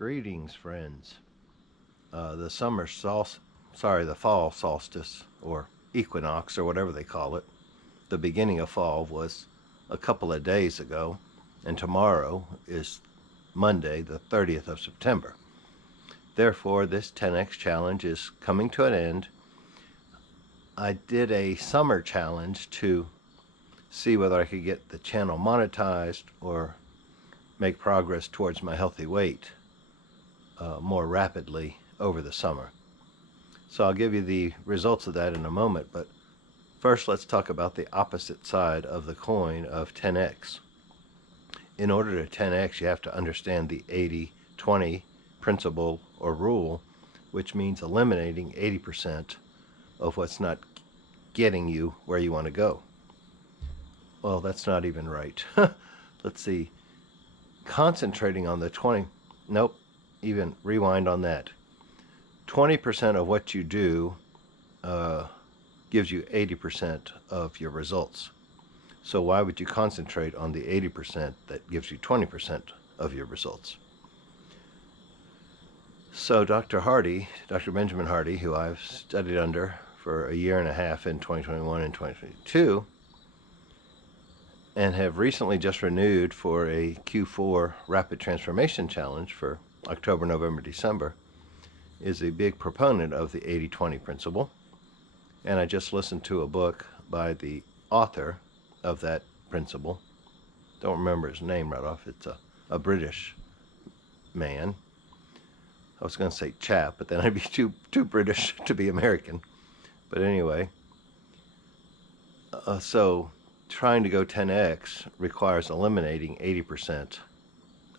Greetings, friends. The fall solstice, or equinox, or whatever they call it, the beginning of fall was a couple of days ago, and tomorrow is Monday, the 30th of September. Therefore, this 10x challenge is coming to an end. I did a summer challenge to see whether I could get the channel monetized or make progress towards my healthy weight more rapidly over the summer. So I'll give you the results of that in a moment, but first let's talk about the opposite side of the coin of 10x. In order to 10x, you have to understand the 80-20 principle or rule, which means eliminating 80% of what's not getting you where you want to go. Well, that's not even right. Let's see. Concentrating on the 20, nope, even rewind on that. 20% of what you do gives you 80% of your results. So why would you concentrate on the 80% that gives you 20% of your results? So Dr. Benjamin Hardy, who I've studied under for a year and a half in 2021 and 2022, and have recently just renewed for a Q4 Rapid Transformation Challenge for October, November, December, is a big proponent of the 80-20 principle. And I just listened to a book by the author of that principle. Don't remember his name right off. It's a British man. I was going to say chap, but then I'd be too British to be American. But anyway, so trying to go 10x requires eliminating 80%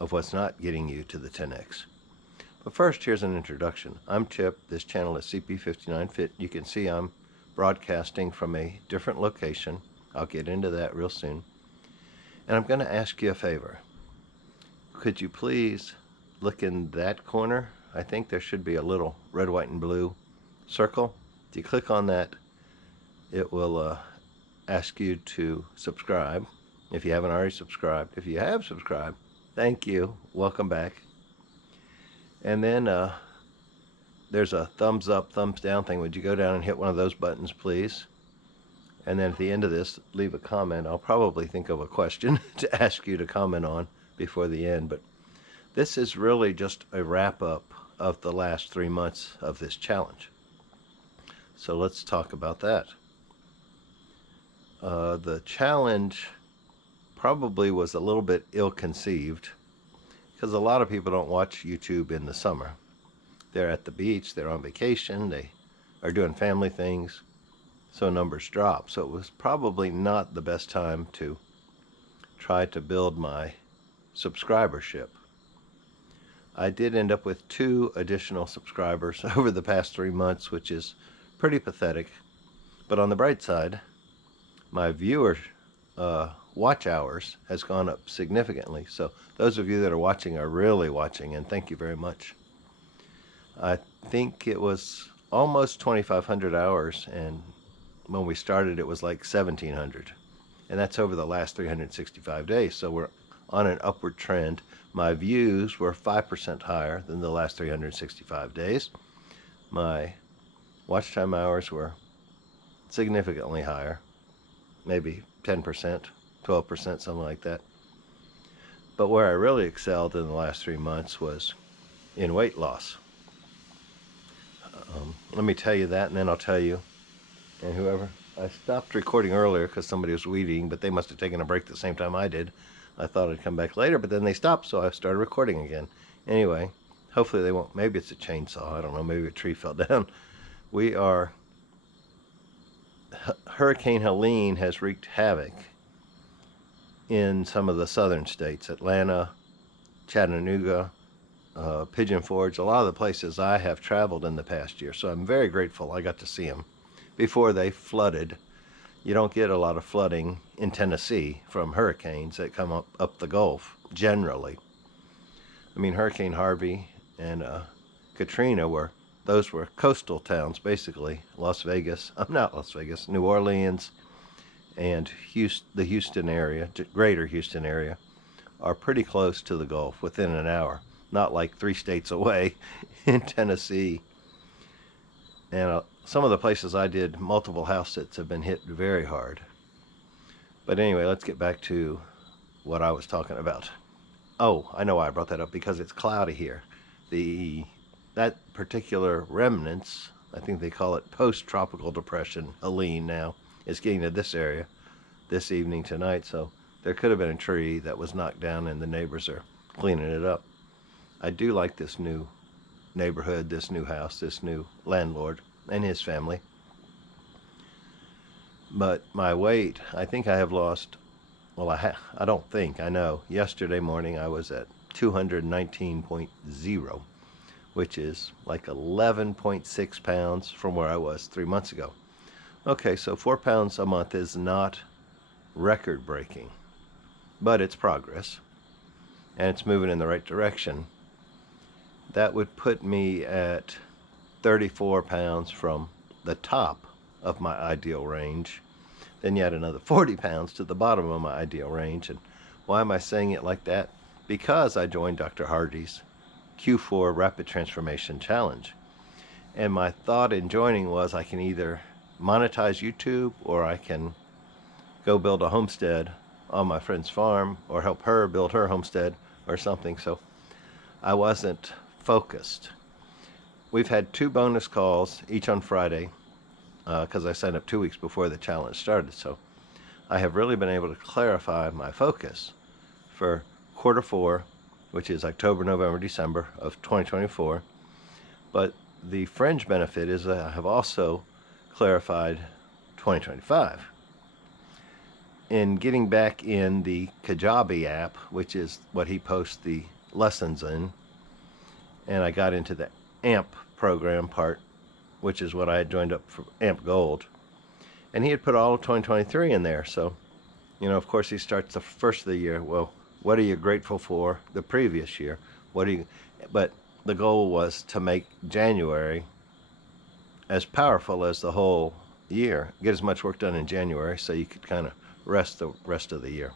of what's not getting you to the 10x. But first, here's an introduction. I'm Chip. This channel is CP59Fit. You can see I'm broadcasting from a different location. I'll get into that real soon. And I'm going to ask you a favor. Could you please look in that corner? I think there should be a little red, white, and blue circle. If you click on that, it will ask you to subscribe if you haven't already subscribed. If you have subscribed, thank you. Welcome back. And then there's a thumbs up, thumbs down thing. Would you go down and hit one of those buttons, please? And then at the end of this, leave a comment. I'll probably think of a question to ask you to comment on before the end. But this is really just a wrap-up of the last 3 months of this challenge. So let's talk about that. The challenge probably was a little bit ill-conceived because a lot of people don't watch YouTube in the summer. They're at the beach, they're on vacation, they are doing family things, so numbers drop. So it was probably not the best time to try to build my subscribership. I did end up with 2 additional subscribers over the past 3 months, which is pretty pathetic. But on the bright side, my viewer watch hours has gone up significantly. So those of you that are watching are really watching, and thank you very much. I think it was almost 2,500 hours, and when we started it was like 1,700. And that's over the last 365 days. So we're on an upward trend. My views were 5% higher than the last 365 days. My watch time hours were significantly higher, maybe 10%, 12%, something like that. But where I really excelled in the last 3 months was in weight loss. Let me tell you that, and then I'll tell you, and whoever. I stopped recording earlier because somebody was weeding, but they must have taken a break the same time I did. I thought I'd come back later, but then they stopped, so I started recording again. Anyway, hopefully they won't. Maybe it's a chainsaw. I don't know. Maybe a tree fell down. Hurricane Helene has wreaked havoc in some of the southern states, Atlanta, Chattanooga, Pigeon Forge, a lot of the places I have traveled in the past year. So I'm very grateful I got to see them before they flooded. You don't get a lot of flooding in Tennessee from hurricanes that come up the Gulf, generally. I mean, Hurricane Harvey and Katrina were coastal towns, basically. New Orleans, and the Houston area, greater Houston area, are pretty close to the Gulf, within an hour. not like 3 states away in Tennessee. And some of the places I did multiple house sits have been hit very hard. But anyway, let's get back to what I was talking about. Oh, I know why I brought that up, because it's cloudy here. That particular remnants, I think they call it post-tropical depression, Helene now, is getting to this area this evening tonight. So there could have been a tree that was knocked down and the neighbors are cleaning it up. I do like this new neighborhood, this new house, this new landlord and his family. But my weight, I think I have lost, well, I don't think, I know. Yesterday morning I was at 219.0, which is like 11.6 pounds from where I was 3 months ago. Okay, so 4 pounds a month is not record breaking, but it's progress and it's moving in the right direction. That would put me at 34 pounds from the top of my ideal range. Then you add another 40 pounds to the bottom of my ideal range. And why am I saying it like that? Because I joined Dr. Hardy's Q4 Rapid Transformation Challenge. And my thought in joining was I can either monetize YouTube, or I can go build a homestead on my friend's farm, or help her build her homestead or something. So I wasn't focused. We've had 2 bonus calls, each on Friday, because I signed up 2 weeks before the challenge started. So I have really been able to clarify my focus for Q4, which is October, November, December of 2024. But the fringe benefit is that I have also clarified 2025. In getting back in the Kajabi app, which is what he posts the lessons in, and I got into the AMP program part, which is what I had joined up for AMP Gold. And he had put all of 2023 in there. So, of course, he starts the first of the year. Well, what are you grateful for the previous year? But the goal was to make January as powerful as the whole year. Get as much work done in January so you could kind of rest the rest of the year.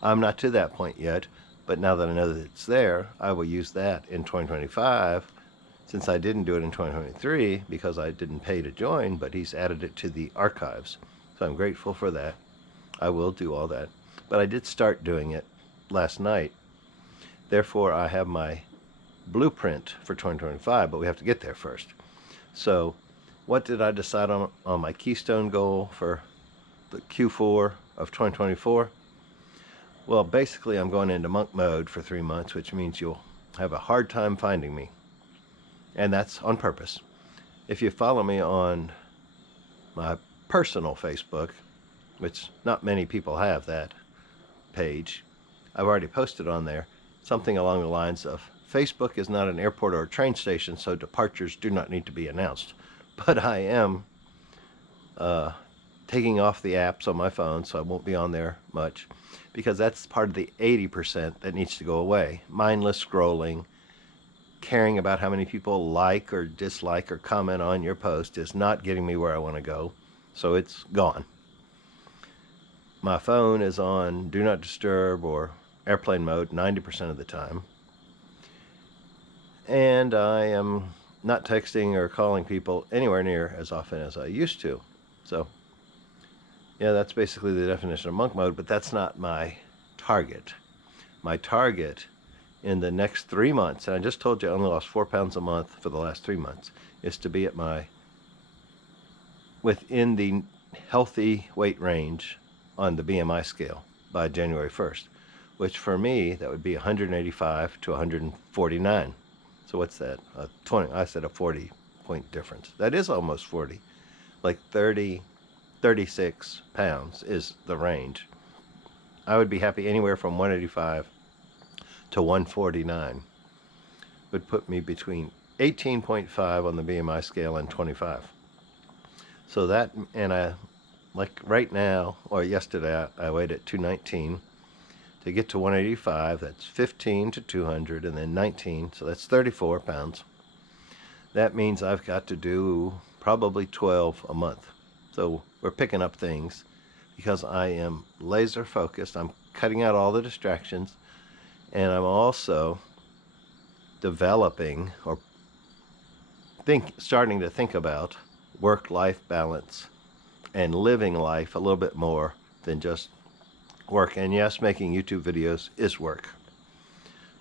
I'm not to that point yet, but now that I know that it's there, I will use that in 2025, since I didn't do it in 2023 because I didn't pay to join, but he's added it to the archives. So I'm grateful for that. I will do all that. But I did start doing it last night. Therefore, I have my blueprint for 2025, but we have to get there first. So what did I decide on my keystone goal for the Q4 of 2024? Well, basically, I'm going into monk mode for 3 months, which means you'll have a hard time finding me. And that's on purpose. If you follow me on my personal Facebook, which not many people have that page, I've already posted on there something along the lines of, Facebook is not an airport or a train station, so departures do not need to be announced. But I am taking off the apps on my phone, so I won't be on there much, because that's part of the 80% that needs to go away. Mindless scrolling, caring about how many people like or dislike or comment on your post is not getting me where I want to go, so it's gone. My phone is on Do Not Disturb or airplane mode 90% of the time. And I am not texting or calling people anywhere near as often as I used to. So, yeah, that's basically the definition of monk mode, but that's not my target. My target in the next 3 months, and I just told you I only lost 4 pounds a month for the last 3 months, is to be at within the healthy weight range on the BMI scale by January 1st, which for me, that would be 185 to 149. So what's that? 20. I said a 40-point difference. That is almost 40. Like 36 pounds is the range. I would be happy anywhere from 185 to 149. Would put me between 18.5 on the BMI scale and 25. So that, and like right now, or yesterday, I weighed at 219. To get to 185, that's 15 to 200, and then 19, so that's 34 pounds. That means I've got to do probably 12 a month. So we're picking up things because I am laser focused. I'm cutting out all the distractions, and I'm also developing or starting to think about work-life balance and living life a little bit more than just work. And yes, making YouTube videos is work.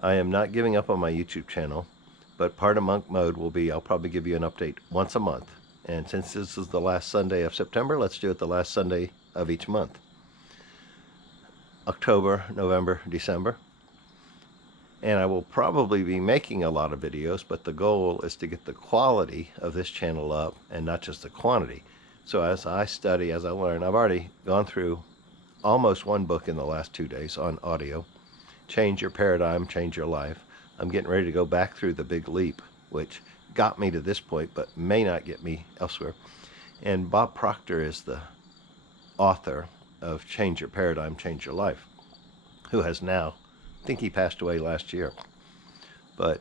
I am not giving up on my YouTube channel, but part of Monk Mode will be I'll probably give you an update once a month. And since this is the last Sunday of September, let's do it the last Sunday of each month. October, November, December. And I will probably be making a lot of videos, but the goal is to get the quality of this channel up and not just the quantity. So as I study, as I learn, I've already gone through almost one book in the last 2 days on audio. Change Your Paradigm, Change Your Life. I'm getting ready to go back through The Big Leap, which got me to this point, but may not get me elsewhere. And Bob Proctor is the author of Change Your Paradigm, Change Your Life, who has now, I think he passed away last year, but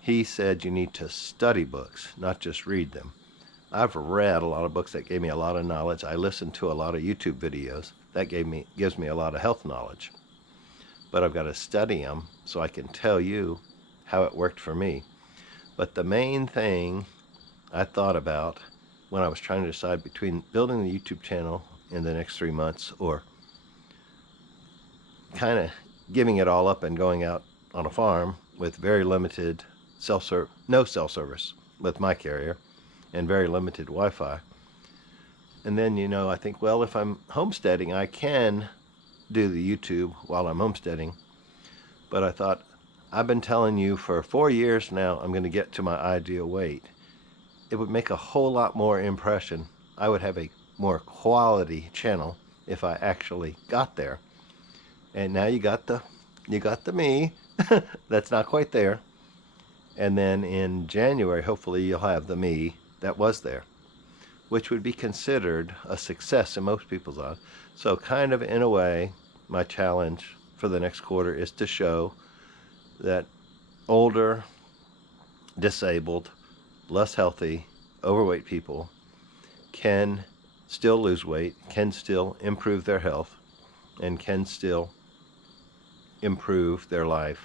he said you need to study books, not just read them. I've read a lot of books that gave me a lot of knowledge. I listened to a lot of YouTube videos that gives me a lot of health knowledge. But I've got to study them so I can tell you how it worked for me. But the main thing I thought about when I was trying to decide between building the YouTube channel in the next 3 months or kind of giving it all up and going out on a farm with very limited no cell service with my carrier and very limited Wi-Fi. And then, I think, well, if I'm homesteading, I can do the YouTube while I'm homesteading. But I thought, I've been telling you for 4 years now I'm going to get to my ideal weight. It would make a whole lot more impression. I would have a more quality channel if I actually got there. And now you got the me. That's not quite there. And then in January, hopefully you'll have the me that was there, which would be considered a success in most people's eyes. So kind of in a way, my challenge for the next quarter is to show that older, disabled, less healthy, overweight people can still lose weight, can still improve their health, and can still improve their life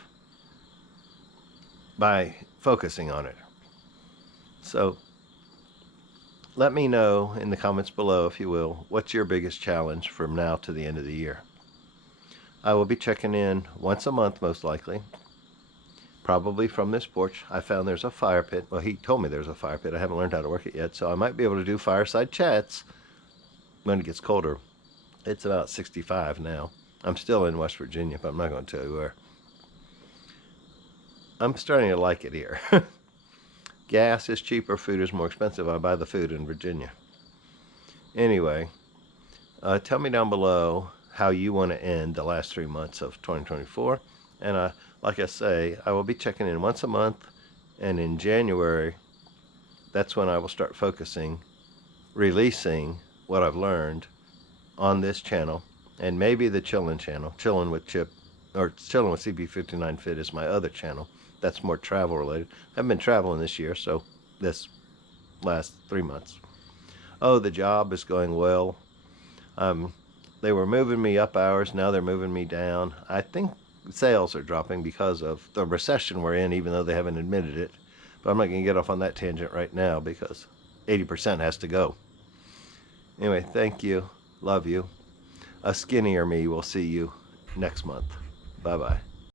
by focusing on it. So let me know in the comments below, if you will, what's your biggest challenge from now to the end of the year. I will be checking in once a month, most likely, probably from this porch. I found there's a fire pit. Well, he told me there's a fire pit. I haven't learned how to work it yet, so I might be able to do fireside chats when it gets colder. It's about 65 now. I'm still in West Virginia, but I'm not going to tell you where. I'm starting to like it here. Gas is cheaper, food is more expensive. I buy the food in Virginia. Anyway, tell me down below how you want to end the last 3 months of 2024. And like I say, I will be checking in once a month. And in January, that's when I will start releasing what I've learned on this channel. And maybe the Chillin' channel, Chillin' with Chip, or Chillin' with CB59 Fit is my other channel. That's more travel related. I've been traveling this year, so this last 3 months. Oh, the job is going well. They were moving me up hours. Now they're moving me down. I think sales are dropping because of the recession we're in, even though they haven't admitted it. But I'm not going to get off on that tangent right now because 80% has to go. Anyway, thank you. Love you. A skinnier me will see you next month. Bye-bye.